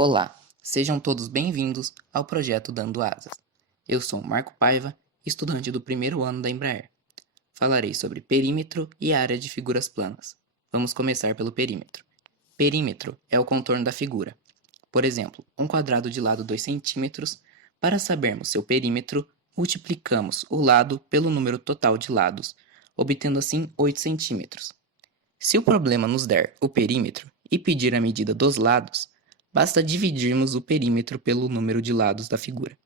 Olá, sejam todos bem-vindos ao projeto Dando Asas. Eu sou Marco Paiva, estudante do primeiro ano da Embraer. Falarei sobre perímetro e área de figuras planas. Vamos começar pelo perímetro. Perímetro é o contorno da figura. Por exemplo, um quadrado de lado 2 centímetros. Para sabermos seu perímetro, multiplicamos o lado pelo número total de lados, obtendo assim 8 centímetros. Se o problema nos der o perímetro e pedir a medida dos lados, basta dividirmos o perímetro pelo número de lados da figura.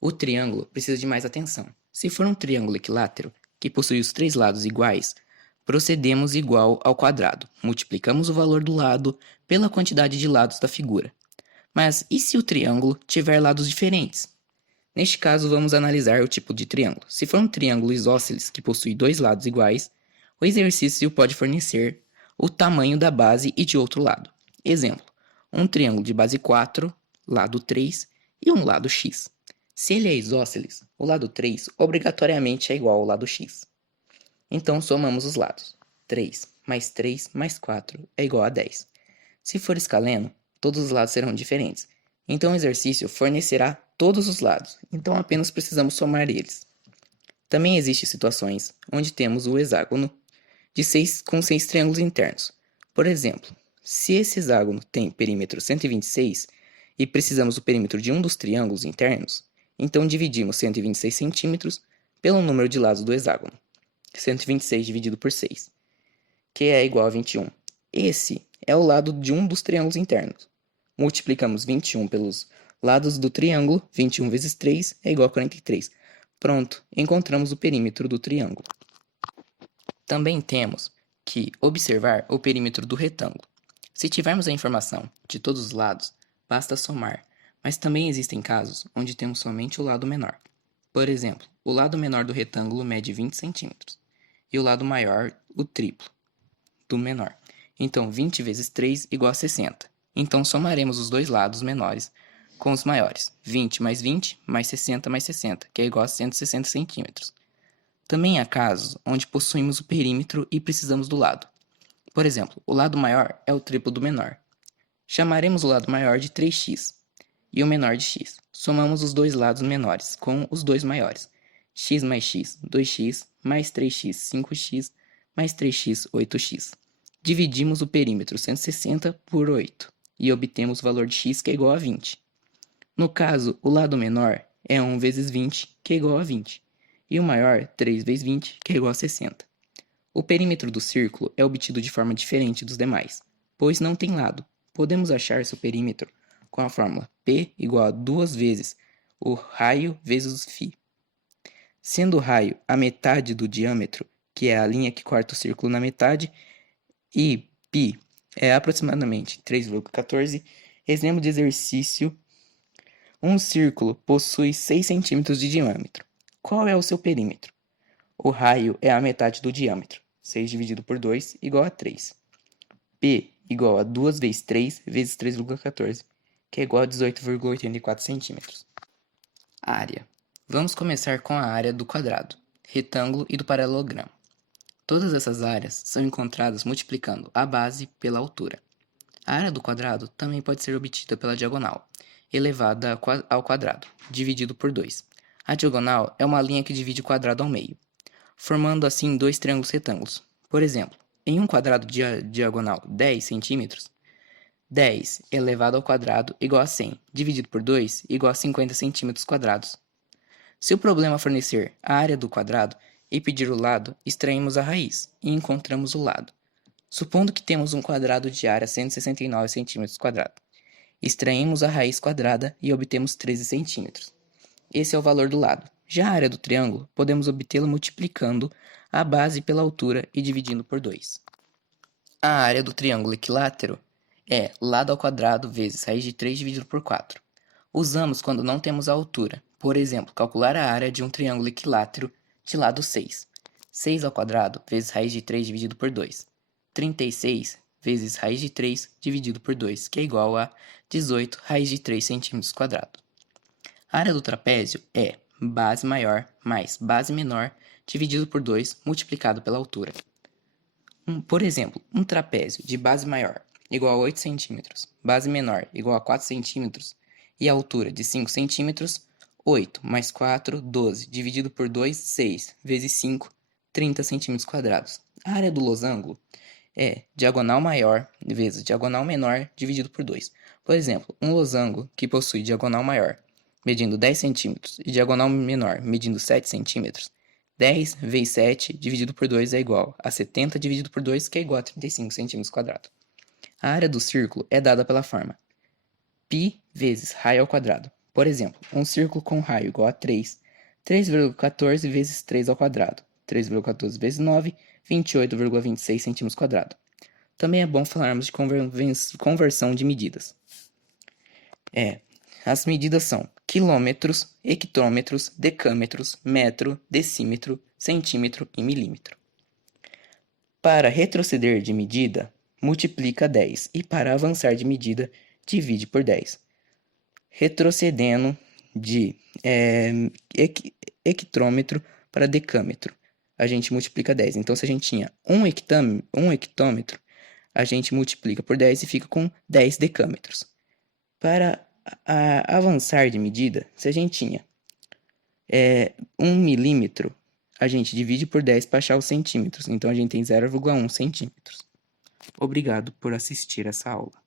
O triângulo precisa de mais atenção. Se for um triângulo equilátero, que possui os três lados iguais, procedemos igual ao quadrado. Multiplicamos o valor do lado pela quantidade de lados da figura. Mas e se o triângulo tiver lados diferentes? Neste caso, vamos analisar o tipo de triângulo. Se for um triângulo isósceles que possui dois lados iguais, o exercício pode fornecer o tamanho da base e de outro lado. Exemplo, um triângulo de base 4, lado 3 e um lado x. Se ele é isósceles, o lado 3 obrigatoriamente é igual ao lado x. Então, somamos os lados. 3 mais 4 é igual a 10. Se for escaleno, todos os lados serão diferentes. Então, o exercício fornecerá todos os lados, então apenas precisamos somar eles. Também existem situações onde temos o hexágono com 6 triângulos internos. Por exemplo, se esse hexágono tem perímetro 126 e precisamos do perímetro de um dos triângulos internos, então dividimos 126 centímetros pelo número de lados do hexágono, 126 dividido por 6, que é igual a 21. Esse é o lado de um dos triângulos internos. Multiplicamos 21 pelos lados do triângulo, 21 vezes 3 é igual a 43. Pronto, encontramos o perímetro do triângulo. Também temos que observar o perímetro do retângulo. Se tivermos a informação de todos os lados, basta somar, mas também existem casos onde temos somente o lado menor. Por exemplo, o lado menor do retângulo mede 20 centímetros e o lado maior o triplo do menor. Então, 20 vezes 3 igual a 60. Então, somaremos os dois lados menores com os maiores. 20 mais 60, que é igual a 160 centímetros. Também há casos onde possuímos o perímetro e precisamos do lado. Por exemplo, o lado maior é o triplo do menor. Chamaremos o lado maior de 3x e o menor de x. Somamos os dois lados menores com os dois maiores. X mais x, 2x, mais 3x, 5x, mais 3x, 8x. Dividimos o perímetro 160 por 8 e obtemos o valor de x, que é igual a 20. No caso, o lado menor é 1 vezes 20, que é igual a 20. E o maior, 3 vezes 20, que é igual a 60. O perímetro do círculo é obtido de forma diferente dos demais, pois não tem lado. Podemos achar seu perímetro com a fórmula P igual a 2 vezes o raio vezes o φ. Sendo o raio a metade do diâmetro, que é a linha que corta o círculo na metade, e π é aproximadamente 3,14, exemplo de exercício, um círculo possui 6 centímetros de diâmetro. Qual é o seu perímetro? O raio é a metade do diâmetro. 6 dividido por 2 igual a 3. P igual a 2 vezes 3 vezes 3,14, que é igual a 18,84 centímetros. Área. Vamos começar com a área do quadrado, retângulo e do paralelogramo. Todas essas áreas são encontradas multiplicando a base pela altura. A área do quadrado também pode ser obtida pela diagonal, elevada ao quadrado, dividido por 2. A diagonal é uma linha que divide o quadrado ao meio, formando assim dois triângulos retângulos. Por exemplo, em um quadrado diagonal 10 centímetros, 10 elevado ao quadrado igual a 100, dividido por 2 igual a 50 centímetros quadrados. Se o problema fornecer a área do quadrado e pedir o lado, extraímos a raiz e encontramos o lado. Supondo que temos um quadrado de área 169 centímetros quadrados. Extraímos a raiz quadrada e obtemos 13 centímetros. Esse é o valor do lado. Já a área do triângulo, podemos obtê-la multiplicando a base pela altura e dividindo por 2. A área do triângulo equilátero é lado ao quadrado vezes raiz de 3 dividido por 4. Usamos quando não temos a altura. Por exemplo, calcular a área de um triângulo equilátero de lado 6. 6 ao quadrado vezes raiz de 3 dividido por 2. 36 vezes raiz de 3 dividido por 2, que é igual a 18 raiz de 3 centímetros quadrados. A área do trapézio é base maior mais base menor dividido por 2 multiplicado pela altura. Por exemplo, um trapézio de base maior igual a 8 centímetros, base menor igual a 4 centímetros e altura de 5 centímetros, 8 mais 4, 12, dividido por 2, 6, vezes 5, 30 centímetros quadrados. A área do losango é diagonal maior vezes diagonal menor dividido por 2. Por exemplo, um losango que possui diagonal maior medindo 10 centímetros e diagonal menor medindo 7 centímetros, 10 vezes 7 dividido por 2 é igual a 70 dividido por 2, que é igual a 35 centímetros quadrados. A área do círculo é dada pela forma π vezes raio ao quadrado. Por exemplo, um círculo com raio igual a 3, 3,14 vezes 3 ao quadrado, 3,14 vezes 9, 28,26 centímetros quadrados. Também é bom falarmos de conversão de medidas. As medidas são quilômetros, hectômetros, decâmetros, metro, decímetro, centímetro e milímetro. Para retroceder de medida, multiplica 10 e para avançar de medida, divide por 10. Retrocedendo de hectômetro para decâmetro, a gente multiplica 10. Então, se a gente tinha um hectômetro, a gente multiplica por 10 e fica com 10 decâmetros. Para avançar de medida, se a gente tinha 1 milímetro, a gente divide por 10 para achar os centímetros. Então, a gente tem 0,1 centímetros. Obrigado por assistir essa aula.